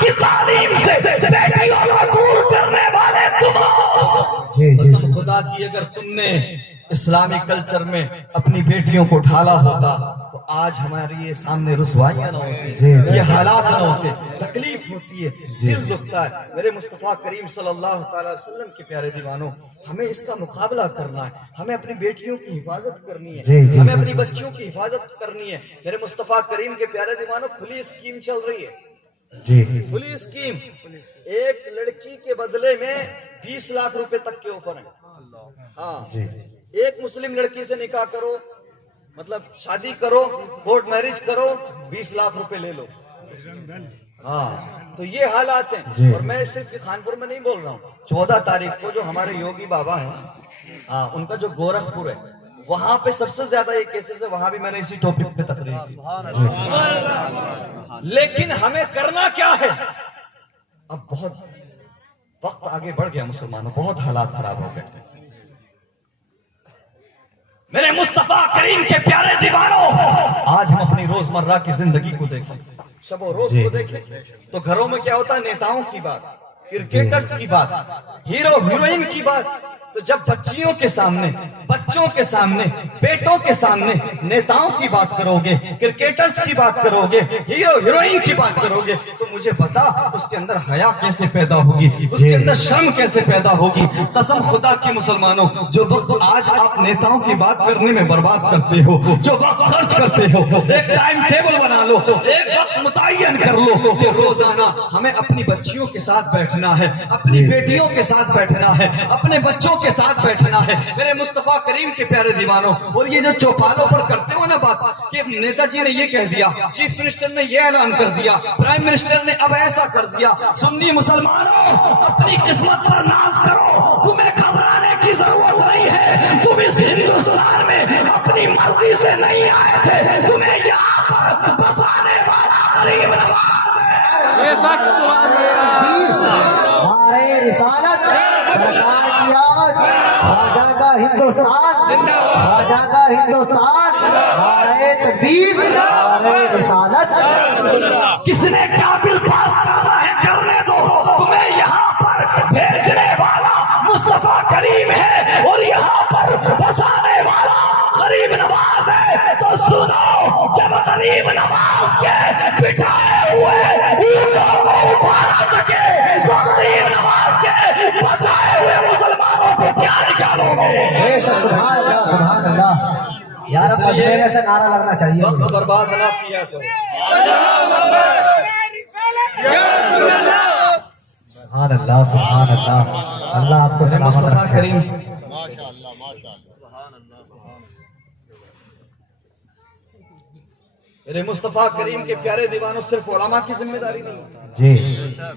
کی تعلیم سے بیٹیوں کو دور کرنے والے تم ہو۔ قسم خدا کی اگر تم نے اسلامی کلچر میں اپنی بیٹیوں کو ڈھالا ہوتا تو آج ہماری یہ سامنے رسوائیاں نہ ہوتی، یہ حالات نہ ہوتے، تکلیف ہوتی ہے، دل دکھتا ہے۔ میرے مصطفیٰ کریم صلی اللہ تعالی وسلم کے پیارے دیوانوں، ہمیں اس کا مقابلہ کرنا ہے، ہمیں اپنی بیٹیوں کی حفاظت کرنی ہے، ہمیں اپنی بچیوں کی حفاظت کرنی ہے۔ میرے مصطفیٰ کریم کے پیارے دیوانوں، کھلی اسکیم چل رہی ہے، کھلی اسکیم، ایک لڑکی کے بدلے میں 20 لاکھ روپے تک کے آفر ہیں۔ ہاں، ایک مسلم لڑکی سے نکاح کرو، مطلب شادی کرو، کورٹ میرج کرو، 20 لاکھ روپے لے لو۔ ہاں، تو یہ حالات ہیں۔ اور میں صرف خانپور میں نہیں بول رہا ہوں، 14 تاریخ کو جو ہمارے یوگی بابا ہیں، ہاں، ان کا جو گورکھپور ہے، وہاں پہ سب سے زیادہ یہ کیسز ہے، وہاں بھی میں نے اسی ٹاپک پہ تقریر کی۔ لیکن ہمیں کرنا کیا ہے؟ اب بہت وقت آگے بڑھ گیا مسلمانوں، بہت حالات خراب ہو گئے۔ میرے مصطفیٰ کریم کے پیارے دیوانوں، آج ہم اپنی روزمرہ کی زندگی کو دیکھیں، شب و روز کو دیکھیں، تو گھروں میں کیا ہوتا ہے؟ نیتاؤں کی بات، کرکٹرز کی بات، ہیرو ہیروئن کی بات۔ تو جب بچیوں کے سامنے، بچوں کے سامنے، بیٹوں کے سامنے نیتاؤں کی بات کرو گے، کرکٹرز کی بات کرو گے، ہیرو ہیروئن کی بات کرو گے، تو مجھے بتا اس کے اندر حیا کیسے پیدا ہوگی، اس کے اندر شرم کیسے پیدا ہوگی۔ قسم خدا کی مسلمانوں، جو وقت آج آپ نیتاؤں کی بات کرنے میں برباد کرتے ہو، جو وقت خرچ کرتے ہو، ایک ٹائم ٹیبل بنا لو، ایک وقت متعین کر لو کہ روزانہ ہمیں اپنی بچیوں کے ساتھ بیٹھنا ہے، اپنی بیٹیوں کے ساتھ بیٹھنا ہے، اپنے بچوں کے ساتھ بیٹھنا ہے۔ میرے مصطفیٰ کریم کے پیارے دیوانوں، اور یہ جو چوپالوں پر کرتے ہو نا بات کہ نیتا جی نے یہ کہہ دیا، چیف منسٹر نے یہ اعلان کر دیا، پرائم منسٹر نے اب ایسا کر دیا۔ سنی مسلمانوں، اپنی قسمت پر ناز کرو، تمہیں گھبرانے کی ضرورت نہیں ہے۔ تم اس ہندوستان میں اپنی مرضی سے نہیں آئے تھے، تمہیں یہاں پر بسانے والا غریب نواز ہے۔ یہ سچ ہمارے رسالت سرکار کی آج، خواجہ کا ہندوستان، خواجہ کا ہندوستان، ہمارے تکبیر، ہمارے رسالت۔ کس نے کیا بل پاس کرنا ہے کرنے دو، تمہیں یہاں پر بھیجنے والا مصطفیٰ کریم ہے اور یہاں پر بسانے والا غریب نواز ہے۔ تو سنو، جب غریب نواز کے بٹھائے ہوئے اونٹوں کو اٹھا نہ سکے تو غریب نواز کے بسائے ہوئے مسلمانوں کو کیا نکالو گے؟ بے شک، سبحان اللہ، سبحان اللہ۔ یار مجمع میں سے نعرہ لگنا چاہیے۔ وقت برباد نہ کیا کرو۔ سبحان اللہ، سبحان اللہ۔ اللہ آپ کو سلامت مصطفیٰ رکھے۔ کریم میرے مصطفیٰ کریم کے پیارے دیوانوں، صرف علماء کی ذمہ داری نہیں ہے، جی،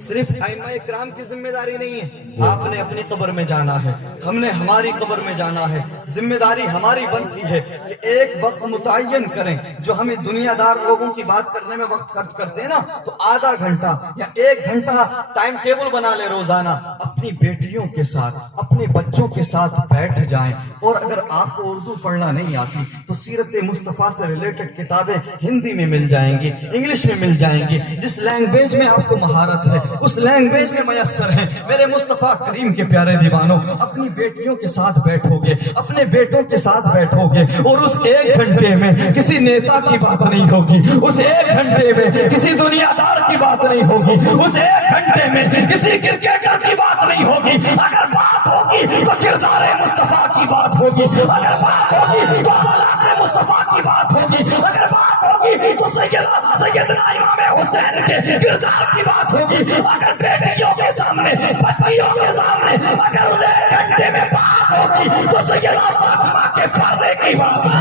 صرف ائمہ کرام کی ذمہ داری نہیں ہے۔ آپ نے اپنی قبر میں جانا ہے، ہم نے ہماری قبر میں جانا ہے۔ ذمہ داری ہماری بنتی ہے کہ ایک وقت متعین کریں۔ جو ہمیں دنیا دار لوگوں کی بات کرنے میں وقت خرچ کرتے ہیں نا، تو آدھا گھنٹہ یا 1 گھنٹہ ٹائم ٹیبل بنا لے روزانہ، اپنی بیٹیوں کے ساتھ، اپنے بچوں کے ساتھ بیٹھ جائیں۔ اور اگر آپ کو اردو پڑھنا نہیں آتی تو سیرت مصطفیٰ سے ریلیٹڈ کتابیں ہندی میں مل جائیں گی، انگلش میں مل جائیں گی۔ جس لینگویج میں آپ کو مہارت ہے اس لینگویج میں میسر ہے۔ میرے مصطفیٰ کریم کے پیارے دیوانوں، اپنی بیٹیوں کے ساتھ بیٹھو گے، اپنے بیٹوں کے ساتھ بیٹھو گے، اور اس 1 گھنٹے میں کسی نیتا کی بات نہیں ہوگی، اس 1 گھنٹے میں کسی دنیا دار کی بات نہیں ہوگی، اس 1 گھنٹے میں کسی کرکٹر کی بات نہیں ہوگی۔ اگر بات ہوگی تو کردار مصطفیٰ کی بات ہوگی، اگر بات ہوگی تو اخلاق مصطفیٰ کی بات ہوگی، اگر بات ہوگی تو سیدنا امام حسین کے کردار کی بات ہوگی۔ اگر بیٹیوں کے سامنے، بچیوں کے سامنے اگر اس 1 گھنٹے میں بات ہوگی تو سیدنا فاطمہ کے پردے کی بات ہوگی۔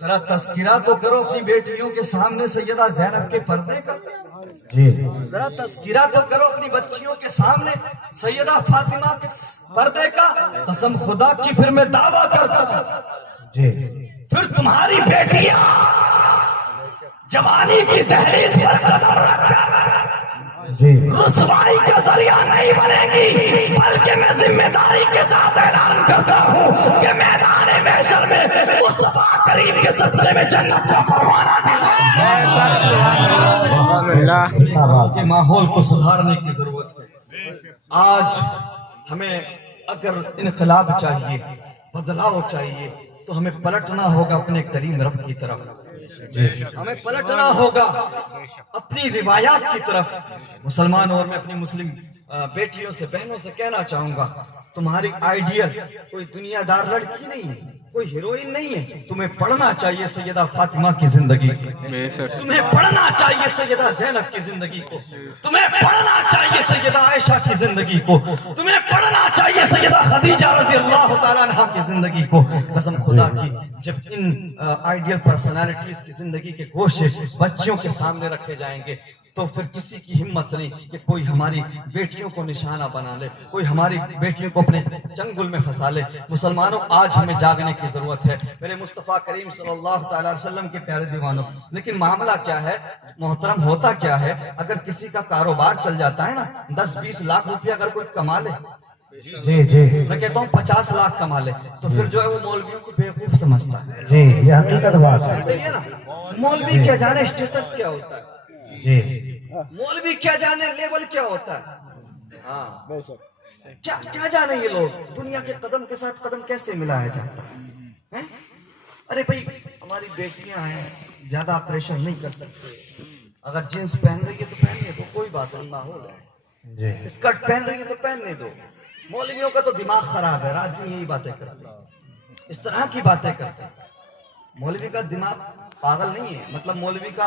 ذرا تذکرہ تو کرو اپنی بیٹیوں کے سامنے سیدہ زینب کے پردے کا، ذرا تذکرہ تو کرو اپنی بچیوں کے سامنے سیدہ فاطمہ کے پردے کا۔ قسم خدا کی پھر میں دعویٰ کرتا ہوں، پھر تمہاری بیٹیاں جوانی کی دہلیز پر قدم رکھ کر رسوائی کا ذریعہ نہیں بنے گی، بلکہ میں ذمہ داری کے ساتھ اعلان کرتا ہوں کہ میدان محشر میں مصطفیٰ کریم کے سلسلے میں جنت کا پروانہ کے ماحول کو سدھارنے کی ضرورت ہے. آج ہمیں اگر انقلاب چاہیے، بدلاؤ چاہیے، تو ہمیں پلٹنا ہوگا اپنے کریم رب کی طرف. ہمیں پلٹنا ہوگا اپنی روایات کی طرف. مسلمانوں اور میں اپنی مسلم بیٹیوں سے، بہنوں سے کہنا چاہوں گا، تمہاری آئیڈیل کوئی دنیا دار لڑکی نہیں ہے، کوئی ہیروئن نہیں ہے. تمہیں پڑھنا چاہیے سیدہ فاطمہ کی زندگی کو، تمہیں پڑھنا چاہیے سیدہ زینب کی زندگی کو، تمہیں پڑھنا چاہیے سیدہ عائشہ کی زندگی کو، تمہیں پڑھنا چاہیے سیدہ خدیجہ رضی اللہ تعالیٰ عنہا کی زندگی کو. قسم خدا کی جب ان آئیڈیل پرسنالٹیز کی زندگی کے گوشے بچیوں کے سامنے رکھے جائیں گے تو پھر کسی کی ہمت نہیں کہ کوئی ہماری بیٹیوں کو نشانہ بنا لے، کوئی ہماری بیٹیوں کو اپنے چنگل میں پھنسا لے. مسلمانوں، آج ہمیں جاگنے کی ضرورت ہے میرے مصطفیٰ کریم صلی اللہ تعالیٰ علیہ وسلم کے پیارے دیوانوں. لیکن معاملہ کیا ہے محترم، ہوتا کیا ہے اگر کسی کا کاروبار چل جاتا ہے نا، 10-20 لاکھ روپیہ اگر کوئی کما لے، جی جی میں کہتا ہوں 50 لاکھ کما لے، تو پھر جو ہے وہ مولویوں کو بیوقوف سمجھتا ہے. جی، یہ حقیقت بات ہے. صحیح ہے نا؟ مولوی کیا جانے اسٹیٹس کیا ہوتا ہے، جی مولوی کیا جانے لیول کیا ہوتا ہے. ہاں، کیا جانے یہ لوگ دنیا کے قدم کے ساتھ قدم کیسے ملایا جاتا ہے. ارے بھائی، ہماری بیٹیاں ہیں، زیادہ پریشر نہیں کر سکتے. اگر جینس پہن رہی ہے تو پہننے دو، کوئی بات نہیں، ماحول ہے. جی اسکرٹ پہن رہی ہے تو پہننے دو. مولویوں کا تو دماغ خراب ہے، رات دن یہی باتیں کرتے ہیں، اس طرح کی باتیں کرتے ہیں. مولوی کا دماغ پاگل نہیں ہے، مطلب مولوی کا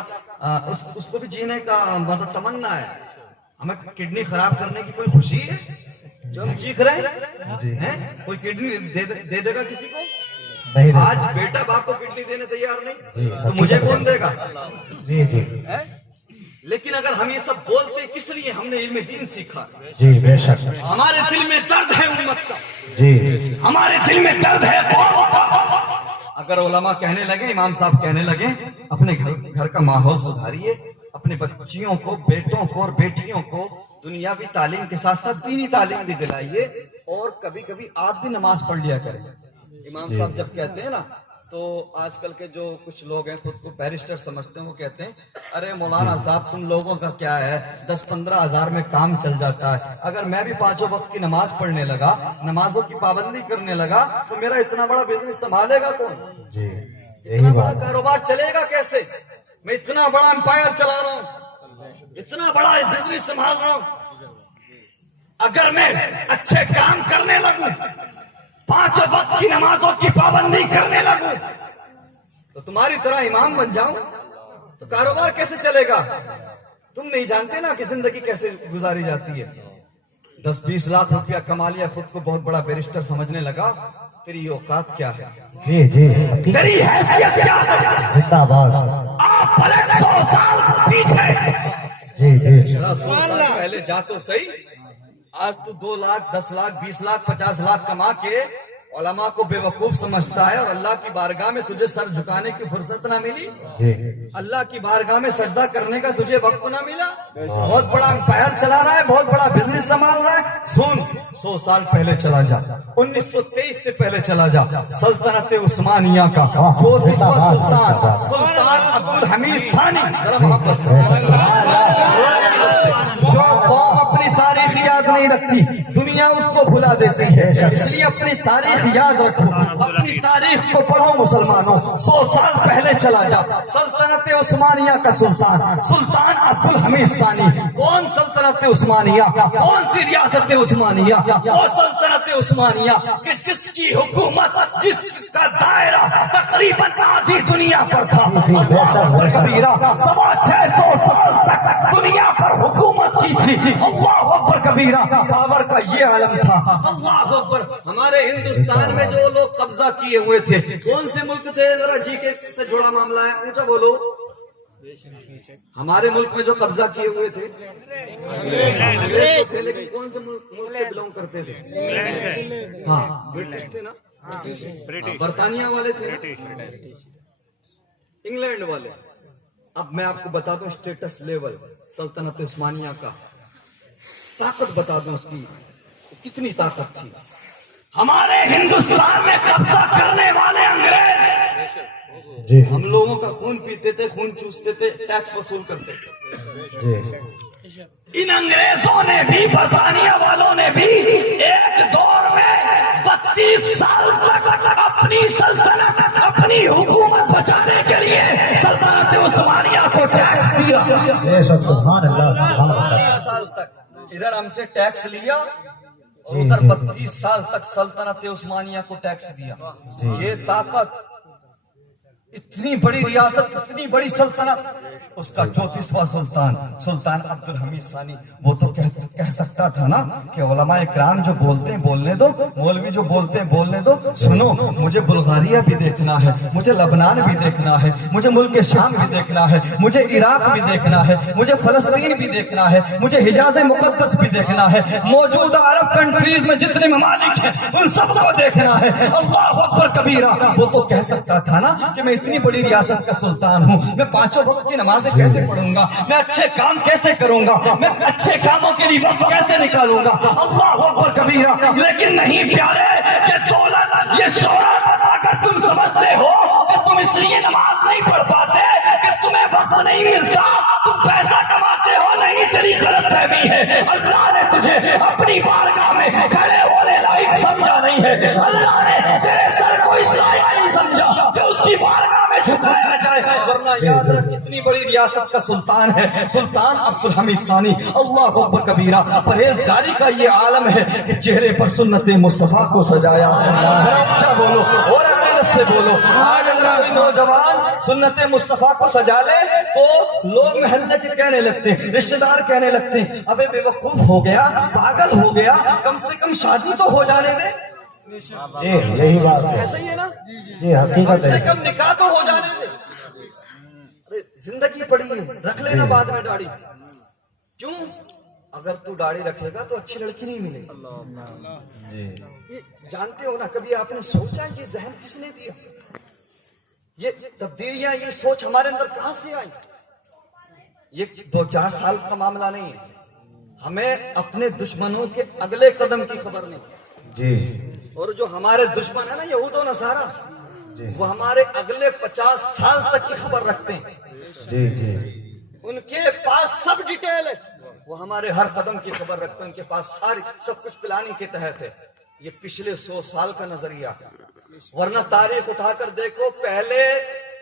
اس کو بھی جینے کا مطلب تمنا ہے. ہمیں کڈنی خراب کرنے کی کوئی خوشی ہے جو ہم چیخ رہے ہیں؟ کوئی کڈنی دے دے گا کسی کو؟ آج بیٹا باپ کو کڈنی دینے تیار نہیں تو مجھے کون دے گا؟ جی جی لیکن اگر ہم یہ سب بولتے کس لیے؟ ہم نے علم دین سیکھا. جی بے شک. ہمارے دل میں درد ہے امت کا، جی ہمارے دل میں درد ہے قوم کا. اگر علماء کہنے لگے، امام صاحب کہنے لگے اپنے گھر کا ماحول سدھاریے، اپنے بچیوں کو، بیٹوں کو اور بیٹیوں کو دنیاوی تعلیم کے ساتھ ساتھ دینی تعلیم بھی دلائیے، اور کبھی کبھی آپ بھی نماز پڑھ لیا کریں. امام صاحب جب کہتے ہیں نا، تو آج کل کے جو کچھ لوگ ہیں خود کو بیرسٹر سمجھتے ہیں، وہ کہتے ہیں ارے مولانا صاحب تم لوگوں کا کیا ہے، 10-15 ہزار میں کام چل جاتا ہے. اگر میں بھی 5 وقت کی نماز پڑھنے لگا، نمازوں کی پابندی کرنے لگا، تو میرا اتنا بڑا بزنس سنبھالے گا کون؟ جی اتنا بڑا کاروبار چلے گا کیسے؟ میں اتنا بڑا امپائر چلا رہا ہوں، اتنا بڑا بزنس سنبھال رہا ہوں. اگر میں اچھے کام کرنے لگوں، 5 وقت کی نمازوں کی پابندی کرنے لگوں، تو تمہاری طرح امام بن جاؤں، تو کاروبار کیسے چلے گا؟ تم نہیں جانتے نا کہ زندگی کیسے گزاری جاتی ہے. 10-20 لاکھ روپیہ کما لیا، خود کو بہت بڑا بیرسٹر سمجھنے لگا. تیری اوقات کیا ہے؟ جی جی تیری حیثیت کیا ہے؟ زندہ باد. آپ پلٹ 100 سال پیچھے. جی جی 100 سال پہلے جا تو صحیح. آج تو 2 لاکھ 10 لاکھ 20 لاکھ 50 لاکھ کما کے علماء کو بے وقوف سمجھتا ہے، اور اللہ کی بارگاہ میں تجھے سر جھکانے کی فرصت نہ ملی. جی اللہ کی بارگاہ میں سجدہ کرنے کا تجھے وقت نہ ملا. بہت بڑا امپائر چلا رہا ہے، بہت بڑا بزنس سنبھال رہا ہے. سن، 100 سال پہلے چلا جا، 1923 سے پہلے چلا جا. سلطنت عثمانیہ کا جو سلطان عبدالحمید ثانی، جو قوم اپنی تاریخ یاد نہیں رکھتی، دنیا اس کو بھلا دیتی ہے. اس لیے اپنی تاریخ یاد رکھو، اپنی تاریخ کو پڑھو مسلمانوں. 100 سال پہلے چلا جا. سلطنت عثمانیہ کا سلطان عبدالحمید ثانی. کون سلطنت عثمانیہ؟ کون سی ریاست عثمانیہ؟ وہ سلطنت عثمانیہ کہ جس کی حکومت، جس کا دائرہ تقریباً آدھی دنیا پر تھا. اللہ اکبر کبیرہ، 650 سال تک دنیا پر حکومت کی تھی. اللہ اکبر کبیرہ، پاور کا یہ عالم تھا. اللہ اکبر. ہمارے ہندوستان میں جو لوگ قبضہ کیے ہوئے تھے، کون سے ملک تھے؟ ذرا جی کے سے جڑا معاملہ ہے، اونچا بولو. ہمارے ملک میں جو قبضہ کیے ہوئے تھے انگریز تھے، لیکن کون سے ملک سے بلونگ کرتے تھے؟ ہاں، برٹش تھے نا، برطانیہ والے تھے، انگلینڈ والے. اب میں آپ کو بتا دوں اسٹیٹس لیول سلطنت عثمانیہ کا، طاقت بتا دوں اس کی کتنی طاقت تھی. ہمارے ہندوستان میں قبضہ کرنے والے انگریز جی ہم لوگوں کا خون پیتے تھے, خون چوستے تھے, ٹیکس وصول کرتے تھے. جی ان انگریزوں نے بھی, برطانیہ والوں نے بھی ایک دور میں 32 سال تک اپنی سلطنت, اپنی حکومت بچانے کے لیے سلطنت عثمانیہ کو ٹیکس دیا. بے شک سبحان اللہ سبحان اللہ. 32 سال تک ادھر ہم سے ٹیکس لیا اور جی، ادھر جی. 32 سال تک سلطنت عثمانیہ کو ٹیکس دیا. جی. یہ طاقت, اتنی بڑی ریاست, اتنی بڑی سلطنت, اس کا 34واں سلطان, سلطان عبد الحمید ثانی, وہ تو کہہ سکتا تھا نا کہ علماء اکرام جو بولتے ہیں بولنے دو, مولوی جو بولتے ہیں بولنے دو. سنو, مجھے بلغاریہ بھی دیکھنا ہے, مجھے لبنان بھی دیکھنا ہے, مجھے ملک شام بھی دیکھنا ہے, مجھے عراق بھی دیکھنا ہے, مجھے فلسطین بھی دیکھنا ہے, مجھے حجاز مقدس بھی دیکھنا ہے, موجودہ عرب کنٹریز میں جتنے ممالک ہیں ان سب کو دیکھنا ہے. اللہ اکبر کبیرہ. وہ تو کہہ سکتا تھا نا کہ میں اتنی بڑی ریاست کا سلطان ہوں, میں 5 وقت کی نمازیں کیسے پڑھوں گا, میں اچھے کام کیسے کروں گا, میں اچھے کاموں کے لیے وقت کیسے نکالوں گا. اللہ اکبر کبیرہ. لیکن نہیں پیارے, یہ دولت, یہ شہرت, اگر تم سمجھتے ہو کہ تم اس لیے نماز نہیں پڑھ پاتے کہ تمہیں وقت نہیں ملتا, تم پیسہ کماتے ہو, نہیں, تیری غلط فہمی ہے. اللہ نے تجھے اپنی بارگاہ میں کھڑے ہونے لائق سمجھا نہیں ہے. اللہ نے تیرے سر کو اس لائق نہیں سمجھا کہ اس کی بارگاہ میں جھکایا جائے. ورنہ یاد رکھ, اتنی بڑی ریاست کا سلطان ہے سلطان عبد الحمید ثانی. اللہ اکبر کبیرہ. پرہیزگاری کا یہ عالم ہے کہ چہرے پر سنت مصطفیٰ کو سجایا. اچھا بولو اور عقیدت سے بولو. آج اگر کوئی نوجوان سنت مصطفیٰ کو سجا لے تو لوگ محلے کے کہنے لگتے ہیں, رشتے دار کہنے لگتے ہیں, ابے بے وقوف ہو گیا, پاگل ہو گیا, کم سے کم شادی تو ہو جانے دے. جی یہی بات ہے. ایسا ہی ہے نا, جی حقیقت کم ہے. سے کم نکاح تو ہو جانے دے. ارے زندگی پڑی ہے, رکھ لینا بعد میں داڑھی. کیوں؟ اگر تو داڑھی رکھے گا تو اچھی لڑکی نہیں ملے گی. یہ جانتے ہو نا, کبھی آپ نے سوچا یہ ذہن کس نے دیا, یہ تبدیلیاں, یہ سوچ ہمارے اندر کہاں سے آئی؟ یہ 2-4 سال کا معاملہ نہیں ہے. ہمیں اپنے دشمنوں کے اگلے قدم کی خبر نہیں. جی اور جو ہمارے دشمن ہیں نا, یہود و نصارہ, جی وہ ہمارے اگلے 50 سال تک کی خبر رکھتے ہیں. جی جی ان کے پاس سب ڈیٹیل ہے, وہ ہمارے ہر قدم کی خبر رکھتے ہیں. ان کے پاس ساری سب کچھ پلاننگ کے تحت ہے. یہ پچھلے 100 سال کا نظریہ. ورنہ تاریخ اٹھا کر دیکھو, پہلے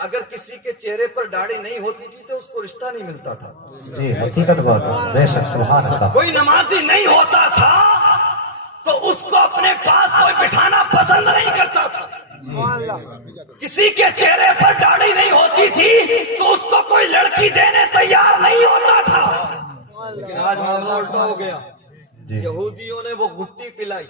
اگر کسی کے چہرے پر داڑھی نہیں ہوتی تھی تو اس کو رشتہ نہیں ملتا تھا. جی حقیقت بات ہے. بے شک سبحان اللہ. کوئی نمازی نہیں ہوتا تھا تو اس کو اپنے پاس کوئی بٹھانا پسند نہیں کرتا تھا. کسی کے چہرے پر داڑھی نہیں ہوتی تھی تو اس کو کوئی لڑکی دینے تیار نہیں ہوتا تھا. لیکن آج معاملہ الٹا ہو گیا. یہودیوں نے وہ گٹی پلائی,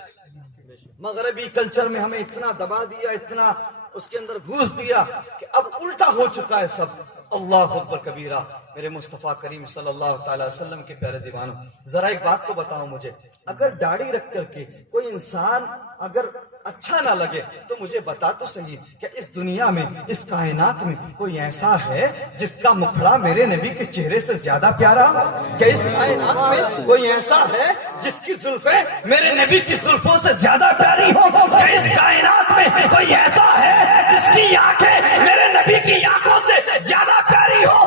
مغربی کلچر میں ہمیں اتنا دبا دیا, اتنا اس کے اندر گھوس دیا کہ اب الٹا ہو چکا ہے سب. اللہ اکبر کبیرہ. میرے مصطفیٰ کریم صلی اللہ تعالی وسلم کے پیارے دیوانوں, ذرا ایک بات تو بتاؤ مجھے, اگر داڑھی رکھ کر کے کوئی انسان اگر اچھا نہ لگے تو مجھے بتا تو صحیح کہ اس دنیا میں, اس کائنات میں کوئی ایسا ہے جس کا مکھڑا میرے نبی کے چہرے سے زیادہ پیارا؟ کہ اس کائنات میں کوئی ایسا ہے جس کی زلفیں میرے نبی کی زلفوں سے زیادہ پیاری ہو؟ کہ اس کائنات میں کوئی ایسا ہے جس کی آنکھیں میرے نبی کی آنکھوں سے زیادہ پیاری ہو؟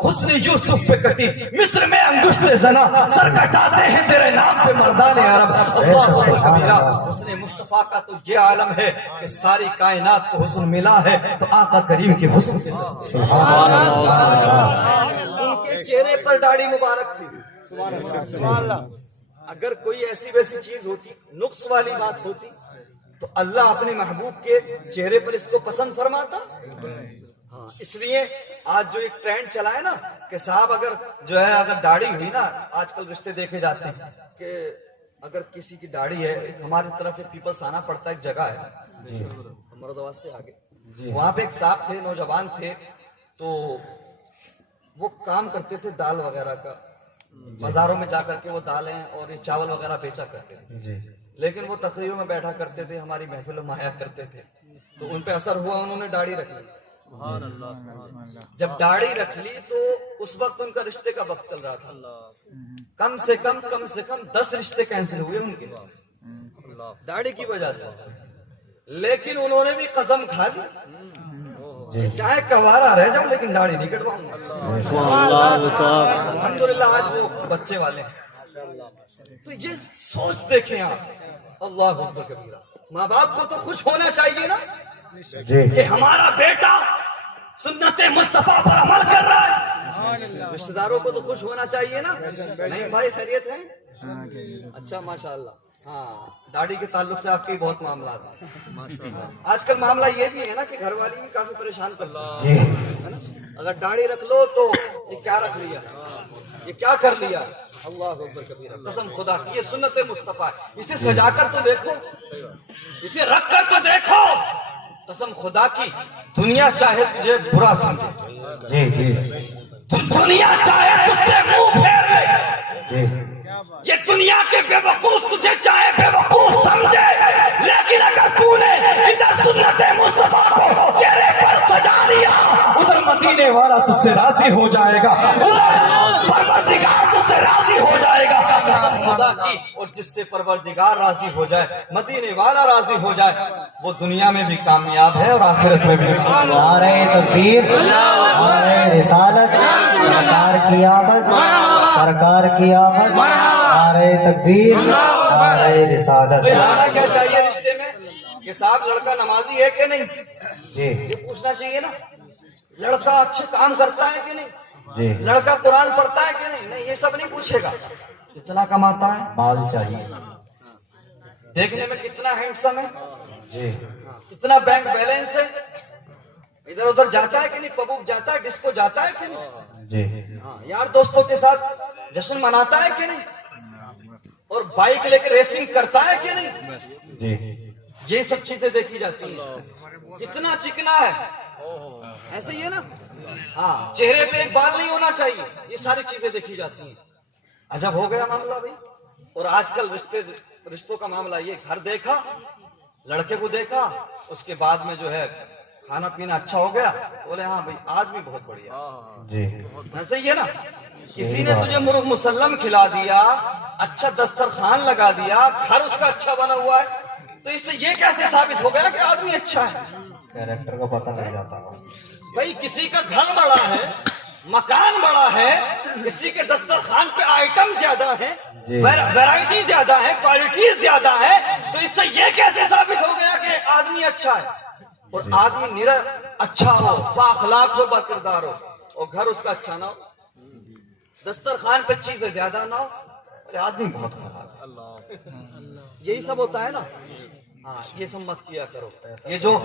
حسن یوسف پہ کٹی مصر میں انگشت زنا, سر کٹاتے ہیں تیرے نام پہ مردان عرب. اللہ اکبر کبیرہ. حسن مصطفیٰ کا تو یہ عالم ہے کہ ساری کائنات کو حسن ملا ہے تو آقا کریم کے حسن کے ساتھ. ان کے چہرے پر داڑھی مبارک تھی. اگر کوئی ایسی ویسی چیز ہوتی, نقص والی بات ہوتی, تو اللہ اپنے محبوب کے چہرے پر اس کو پسند فرماتا. ہاں, اس لیے آج جو ایک ٹرینڈ چلا ہے نا کہ صاحب اگر جو ہے اگر داڑھی ہوئی نا, آج کل رشتے دیکھے جاتے ہیں کہ اگر کسی کی داڑھی ہے, ہماری طرف پیپلس آنا پڑتا ہے, ایک جگہ ہے مرادآباد سے آگے, وہاں پہ ایک صاحب تھے, نوجوان تھے, تو وہ کام کرتے تھے دال وغیرہ کا, بازاروں میں جا کر کے وہ دالیں اور یہ چاول وغیرہ بیچا کرتے تھے. لیکن وہ تقریروں میں بیٹھا کرتے تھے, ہماری محفلوں میں آیا کرتے تھے, تو ان پہ اثر ہوا, انہوں نے داڑھی رکھ لی. جب داڑھی رکھ لی تو اس وقت ان کا رشتے کا وقت چل رہا تھا. کم سے کم 10 رشتے کینسل ہوئے ان کے داڑھی کی وجہ سے. لیکن انہوں نے بھی قسم کھا لی چاہے کوارا رہ جاؤں لیکن داڑھی نہیں کٹواؤں گا. الحمدللہ آج وہ بچے والے ہیں. تو یہ سوچ دیکھیں آپ. اللہ اکبر کبیرہ. ماں باپ کو تو خوش ہونا چاہیے نا کہ ہمارا بیٹا سنت مصطفیٰ پر عمل کر رہا ہے. رشتہ داروں کو تو خوش ہونا چاہیے نا. نہیں بھائی خیریت ہے؟ اچھا ماشاءاللہ. ہاں داڑھی کے تعلق سے آپ کے بہت معاملات ہیں. آج کل معاملہ یہ بھی ہے نا کہ گھر والی بھی کافی پریشان کرتی ہے نا. اگر داڑھی رکھ لو تو یہ کیا رکھ لیا, یہ کیا کر لیا. اللہ اکبر کبیرہ. قسم خدا کی یہ سنت مصطفیٰ ہے. اسے سجا کر تو دیکھو, اسے رکھ کر تو دیکھو. قسم خدا کی دنیا چاہے تجھے برا سمجھے, دنیا چاہے تجھ سے منہ پھیر لے, یہ دنیا کے بے وقوف تجھے چاہے بے وقوف سمجھے, لیکن اگر تو نے ادھر سنت مصطفیٰ کو چہرے پر سجا لیا, ادھر مدینے والا تجھ سے راضی ہو جائے گا, پروردگار تجھ سے راضی ہو جائے گا. خدا کی اور جس سے پروردگار راضی ہو جائے, مدینے والا راضی ہو جائے, وہ دنیا میں بھی کامیاب ہے اور آخرت میں بھی. نعرہ تکبیر, نعرہ رسالت, سرکار کی آمد, سرکار کی آمد, نعرہ تکبیر, نعرہ رسالت. لانا کیا چاہیے رشتے میں کہ صاحب لڑکا نمازی ہے کہ نہیں, یہ پوچھنا چاہیے نا. لڑکا اچھے کام کرتا ہے کہ نہیں, لڑکا قرآن پڑھتا ہے کہ نہیں. نہیں یہ سب نہیں پوچھے گا. کتنا کماتا ہے, مال چاہیے, دیکھنے میں کتنا ہینڈسم ہے, کتنا بینک بیلنس ہے, ادھر ادھر جاتا ہے کہ نہیں, پبوک جاتا ہے, ڈسکو جاتا ہے کہ نہیں, یار دوستوں کے ساتھ جشن مناتا ہے کہ نہیں, اور بائک لے کے ریسنگ کرتا ہے کہ نہیں. یہ سب چیزیں دیکھی جاتی ہیں. کتنا چکنا ہے, ایسے ہی ہے نا. ہاں چہرے پہ ایک بال نہیں ہونا چاہیے, یہ ساری چیزیں دیکھی جاتی ہیں. عجب ہو گیا معاملہ بھائی. اور آج کل رشتوں کا معاملہ یہ, گھر دیکھا, لڑکے کو دیکھا, اس کے بعد میں جو ہے کھانا پینا اچھا ہو گیا, بولے ہاں بھائی آدمی بہت بڑھیا. ایسے ہی ہے نا. کسی نے تجھے مرغ مسلم کھلا دیا, اچھا دسترخوان لگا دیا, گھر اس کا اچھا بنا ہوا ہے, تو اس سے یہ کیسے ثابت ہو گیا کہ آدمی اچھا ہے. کیریکٹر کا پتہ لگ جاتا ہے بھائی. کسی کا گھر بڑا ہے, مکان بڑا ہے, کسی کے دسترخوان پہ آئٹم زیادہ ہیں, ویرائٹی زیادہ ہے, کوالٹی زیادہ ہے, تو اس سے یہ کیسے ثابت ہو گیا کہ آدمی اچھا ہے. اور آدمی نرا اچھا ہو, با اخلاق ہو, با کردار ہو, اور گھر اس کا اچھا نہ ہو, دسترخوان پہ چیزیں زیادہ نہ ہو, آدمی بہت خراب ہے. یہی سب ہوتا ہے نا. ہاں یہ سب مت کیا کرو. یہ جو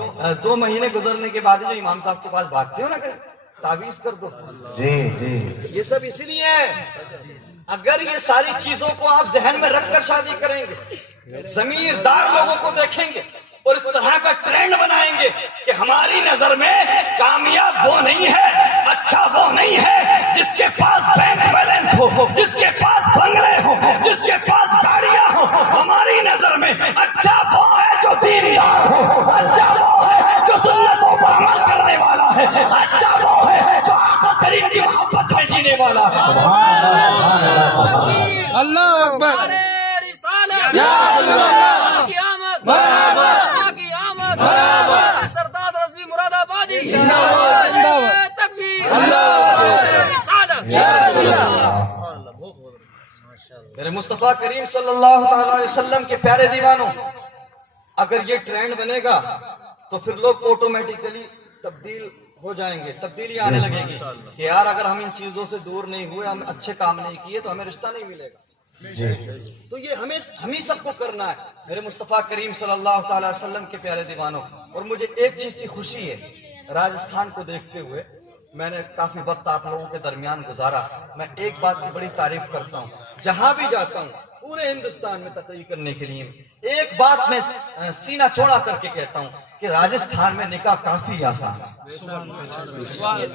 2 مہینے گزرنے کے بعد جو امام صاحب کے پاس بھاگتے ہو نا کہ تعویذ کر دو, یہ سب اسی لیے ہے. اگر یہ ساری چیزوں کو آپ ذہن میں رکھ کر شادی کریں گے, ضمیردار لوگوں کو دیکھیں گے اور اس طرح کا ٹرینڈ بنائیں گے کہ ہماری نظر میں کامیاب وہ نہیں ہے, اچھا وہ نہیں ہے جس کے پاس بینک بیلنس ہو, جس کے پاس بنگلے ہو, جس کے پاس گاڑیاں ہو. ہماری نظر میں اچھا وہ ہے جو دیندار ہو, اچھا وہ ہے جو سنتوں پر عمل کرنے والا ہے, اچھا وہ ہے جو آقا کریم کی محبت میں جینے والا ہے. اللہ اکبر. سردار رضوی مراد آبادی. میرے مصطفیٰ کریم صلی اللہ علیہ وسلم کے پیارے دیوانوں, اگر یہ ٹرینڈ بنے گا تو پھر لوگ آٹومیٹیکلی تبدیل ہو جائیں گے, تبدیلی آنے لگے گی کہ یار اگر ہم ان چیزوں سے دور نہیں ہوئے, ہم اچھے کام نہیں کیے تو ہمیں رشتہ نہیں ملے گا. تو یہ ہمیں سب کو کرنا ہے میرے مصطفیٰ کریم صلی اللہ تعالی وسلم کے پیارے دیوانوں. اور مجھے ایک چیز کی خوشی ہے, راجستھان کو دیکھتے ہوئے میں نے کافی وقت آپ لوگوں کے درمیان گزارا. میں ایک بات کی بڑی تعریف کرتا ہوں, جہاں بھی جاتا ہوں پورے ہندوستان میں تقریر کرنے کے لیے ایک بات میں سینہ چوڑا کر کے کہتا ہوں کہ راجستھان میں نکاح کافی آسان ہے.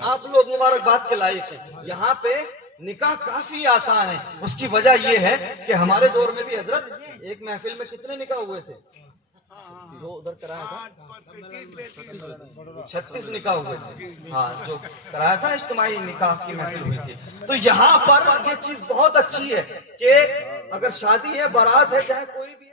آپ لوگ مبارکباد کے لائق ہیں, یہاں پہ نکاح کافی آسان ہے. اس کی وجہ یہ ہے کہ ہمارے دور میں بھی حضرت ایک محفل میں کتنے نکاح ہوئے تھے, جو ادھر کرایا تھا 36 نکاح ہوئے تھے. ہاں جو کرایا تھا اجتماعی نکاح کی محفل ہوئی تھی. تو یہاں پر یہ چیز بہت اچھی ہے کہ اگر شادی ہے, بارات ہے, چاہے کوئی بھی